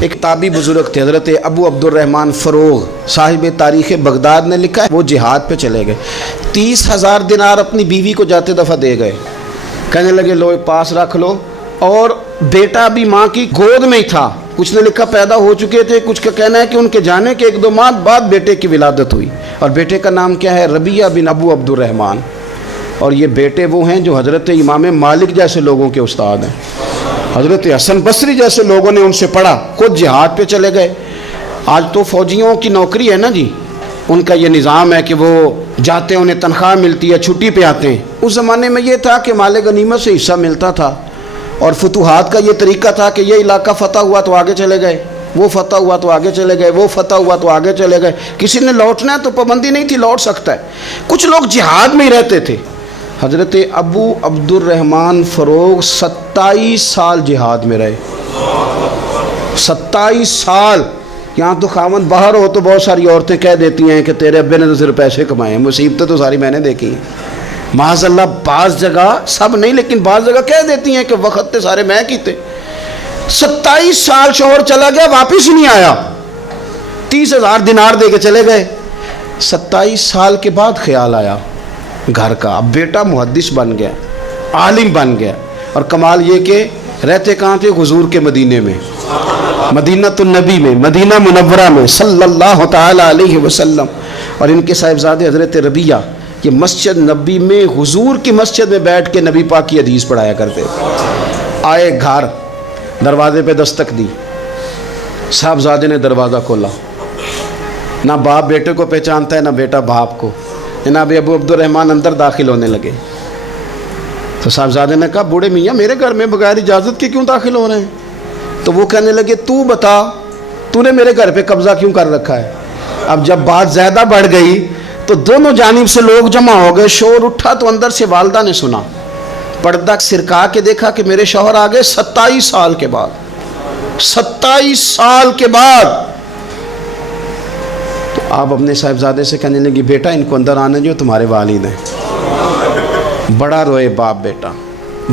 ایک تابعی بزرگ تھے حضرت ابو عبدالرحمن فروغ صاحب تاریخ بغداد نے لکھا ہے وہ جہاد پہ چلے گئے، 30,000 دینار اپنی بیوی کو جاتے دفعہ دے گئے، کہنے لگے لو پاس رکھ لو، اور بیٹا بھی ماں کی گود میں ہی تھا، کچھ نے لکھا پیدا ہو چکے تھے، کچھ کا کہنا ہے کہ ان کے جانے کے 1-2 ماہ بعد بیٹے کی ولادت ہوئی، اور بیٹے کا نام کیا ہے؟ ربیہ بن ابو عبدالرحمن، اور یہ بیٹے وہ ہیں جو حضرت امام مالک جیسے لوگوں کے استاد ہیں، حضرت حسن بصری جیسے لوگوں نے ان سے پڑھا، خود جہاد پہ چلے گئے۔ آج تو فوجیوں کی نوکری ہے نا جی، ان کا یہ نظام ہے کہ وہ جاتے ہیں، انہیں تنخواہ ملتی ہے، چھٹی پہ آتے ہیں۔ اس زمانے میں یہ تھا کہ مال غنیمت سے حصہ ملتا تھا، اور فتوحات کا یہ طریقہ تھا کہ یہ علاقہ فتح ہوا تو آگے چلے گئے، وہ فتح ہوا تو آگے چلے گئے، وہ فتح ہوا تو آگے چلے گئے، کسی نے لوٹنا ہے تو پابندی نہیں تھی، لوٹ سکتا ہے۔ کچھ لوگ جہاد میں ہی رہتے تھے۔ حضرت ابو عبدالرحمن فروغ 27 سال جہاد میں رہے، 27 سال۔ یہاں تو خاوند باہر ہو تو بہت ساری عورتیں کہہ دیتی ہیں کہ تیرے ابے نے تو صرف پیسے کمائے ہیں، مصیبتیں تو ساری میں نے دیکھی ہیں، معاذ اللہ۔ بعض جگہ، سب نہیں لیکن بعض جگہ کہہ دیتی ہیں کہ وقت تے سارے میں کیتے۔ 27 سال شوہر چلا گیا، واپس ہی نہیں آیا، 30,000 دینار دے کے چلے گئے۔ 27 سال کے بعد خیال آیا گھر کا، اب بیٹا محدث بن گیا، عالم بن گیا، اور کمال یہ کہ رہتے کہاں تھے؟ حضور کے مدینے میں، مدینۃ النبی میں، مدینہ منورہ میں صلی اللہ تعالی علیہ وسلم۔ اور ان کے صاحبزادے حضرت ربیہ یہ مسجد نبی میں، حضور کی مسجد میں بیٹھ کے نبی پاک کی حدیث پڑھایا کرتے۔ آئے گھر، دروازے پہ دستک دی، صاحبزادے نے دروازہ کھولا، نہ باپ بیٹے کو پہچانتا ہے نہ بیٹا باپ کو۔ جناب ابو عبدالرحمن اندر داخل ہونے لگے تو صاحبزادے نے کہا بوڑھے میاں میرے گھر میں بغیر اجازت کے کیوں داخل ہو رہے ہیں؟ تو وہ کہنے لگے تو بتا تو نے میرے گھر پہ قبضہ کیوں کر رکھا ہے؟ اب جب بات زیادہ بڑھ گئی تو دونوں جانب سے لوگ جمع ہو گئے، شور اٹھا تو اندر سے والدہ نے سنا، پردہ سرکا کے دیکھا کہ میرے شوہر آ گئے 27 سال کے بعد، 27 سال کے بعد۔ تو آپ اپنے صاحبزادے سے کہنے لگی بیٹا ان کو اندر آنے جو، تمہارے والد ہیں۔ بڑا روئے باپ بیٹا،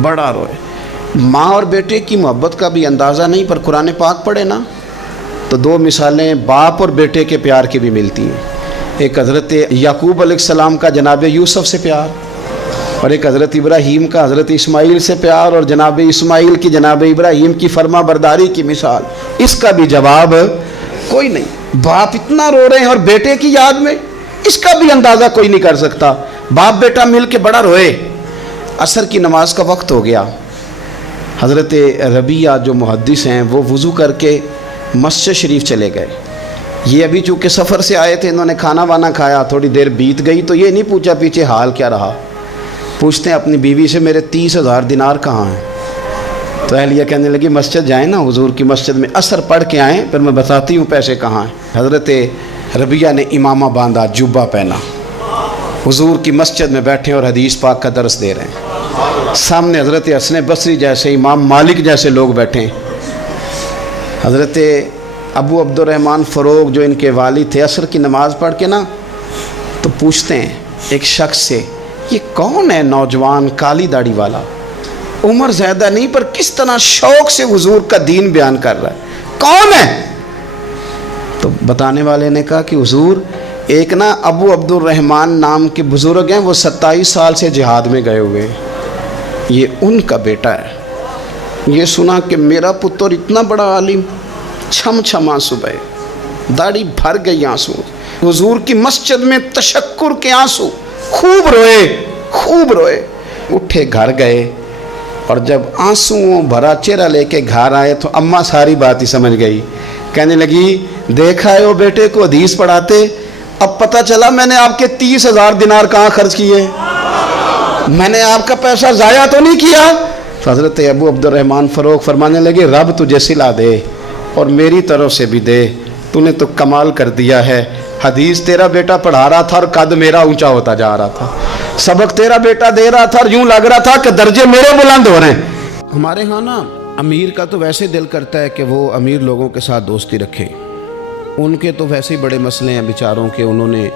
بڑا روئے۔ ماں اور بیٹے کی محبت کا بھی اندازہ نہیں، پر قرآن پاک پڑھے نا تو 2 مثالیں باپ اور بیٹے کے پیار کی بھی ملتی ہیں۔ ایک حضرت یعقوب علیہ السلام کا جناب یوسف سے پیار، اور ایک حضرت ابراہیم کا حضرت اسماعیل سے پیار، اور جناب اسماعیل کی جناب ابراہیم کی فرما برداری کی مثال، اس کا بھی جواب کوئی نہیں۔ باپ اتنا رو رہے ہیں اور بیٹے کی یاد میں، اس کا بھی اندازہ کوئی نہیں کر سکتا۔ باپ بیٹا مل کے بڑا روئے۔ عصر کی نماز کا وقت ہو گیا، حضرت ربیہ جو محدث ہیں وہ وضو کر کے مسجد شریف چلے گئے۔ یہ ابھی چونکہ سفر سے آئے تھے، انہوں نے کھانا وانا کھایا، تھوڑی دیر بیت گئی تو یہ نہیں پوچھا پیچھے حال کیا رہا، پوچھتے ہیں اپنی بیوی سے میرے 30,000 دینار کہاں ہیں؟ تو اہلیہ کہنے لگی مسجد جائیں نا، حضور کی مسجد میں عصر پڑھ کے آئیں، پھر میں بتاتی ہوں پیسے کہاں ہیں۔ حضرت ربیہ نے امامہ باندھا، جبہ پہنا، حضور کی مسجد میں بیٹھے اور حدیث پاک کا درس دے رہے ہیں۔ سامنے حضرت حسن بصری جیسے، امام مالک جیسے لوگ بیٹھے ہیں۔ حضرت ابو عبدالرحمن فروغ جو ان کے والد تھے، عصر کی نماز پڑھ کے نا تو پوچھتے ہیں ایک شخص سے یہ کون ہے نوجوان کالی داڑھی والا، عمر زیادہ نہیں پر کس طرح شوق سے حضور کا دین بیان کر رہا ہے، کون ہے؟ تو بتانے والے نے کہا کہ حضور ایک نا ابو عبدالرحمن نام کے بزرگ ہیں، وہ 27 سال سے جہاد میں گئے ہوئے ہیں، یہ ان کا بیٹا ہے۔ یہ سنا کہ میرا پتر اتنا بڑا عالم، چھم چھم آنسو بہے، داڑھی بھر گئی آنسو، حضور کی مسجد میں تشکر کے آنسو، خوب روئے، خوب روئے۔ اٹھے گھر گئے، اور جب آنسوؤں بھرا چہرہ لے کے گھر آئے تو اماں ساری بات ہی سمجھ گئی، کہنے لگی دیکھا ہے وہ بیٹے کو حدیث پڑھاتے، اب پتہ چلا میں نے آپ کے 30,000 دینار کہاں خرچ کیے، میں نے آپ کا پیسہ ضائع تو نہیں کیا۔ تو حضرت ابو عبدالرحمن فروغ فرمانے لگے رب تجھے صلہ دے اور میری طرف سے بھی دے، تو نے تو کمال کر دیا ہے، حدیث تیرا بیٹا پڑھا رہا تھا اور قد میرا اونچا ہوتا جا رہا تھا، سبق تیرا بیٹا دے رہا تھا اور یوں لگ رہا تھا کہ درجے میرے بلند ہو رہے ہیں۔ ہمارے ہاں نا امیر کا تو ویسے دل کرتا ہے کہ وہ امیر لوگوں کے ساتھ دوستی رکھے، ان کے تو ویسے ہی بڑے مسئلے ہیں بیچاروں کے، انہوں نے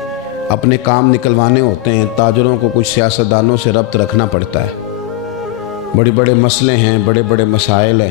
اپنے کام نکلوانے ہوتے ہیں، تاجروں کو کچھ سیاستدانوں سے ربط رکھنا پڑتا ہے، بڑے بڑے مسئلے ہیں، بڑے بڑے مسائل ہیں،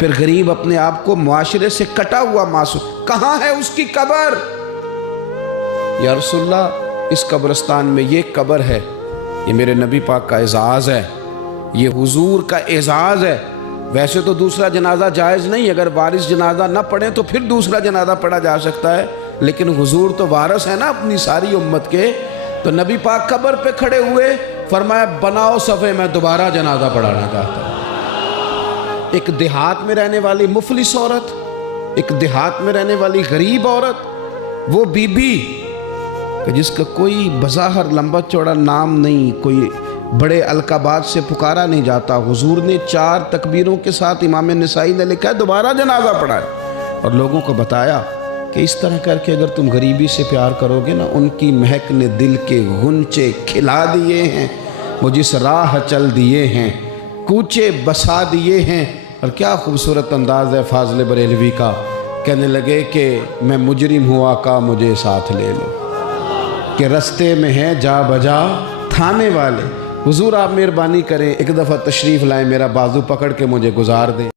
پھر غریب اپنے آپ کو معاشرے سے کٹا ہوا محسوس، کہاں ہے اس کی قبر؟ یا رسول اللہ اس قبرستان میں یہ قبر ہے، یہ میرے نبی پاک کا اعزاز ہے، یہ حضور کا اعزاز ہے۔ ویسے تو دوسرا جنازہ جائز نہیں، اگر وارث جنازہ نہ پڑھیں تو پھر دوسرا جنازہ پڑھا جا سکتا ہے، لیکن حضور تو وارث ہے نا اپنی ساری امت کے۔ تو نبی پاک قبر پہ کھڑے ہوئے، فرمایا بناؤ صفے، میں دوبارہ جنازہ پڑھانا چاہتا ہوں۔ ایک دیہات میں رہنے والی مفلس عورت، ایک دیہات میں رہنے والی غریب عورت، وہ بی بی کہ جس کا کوئی بظاہر لمبا چوڑا نام نہیں، کوئی بڑے القابات سے پکارا نہیں جاتا، حضور نے 4 تکبیروں کے ساتھ امام نسائی نے لکھا ہے دوبارہ جنازہ پڑھا ہے، اور لوگوں کو بتایا کہ اس طرح کر کے اگر تم غریبی سے پیار کرو گے نا، ان کی مہک نے دل کے غنچے کھلا دیے ہیں، وہ جس راہ چل دیے ہیں کوچے بسا دیے ہیں۔ اور کیا خوبصورت انداز ہے فاضل بریلوی کا، کہنے لگے کہ میں مجرم ہوں آقا مجھے ساتھ لے لو، کہ رستے میں ہیں جا بجا تھانے والے۔ حضور آپ مہربانی کریں، ایک دفعہ تشریف لائیں، میرا بازو پکڑ کے مجھے گزار دیں۔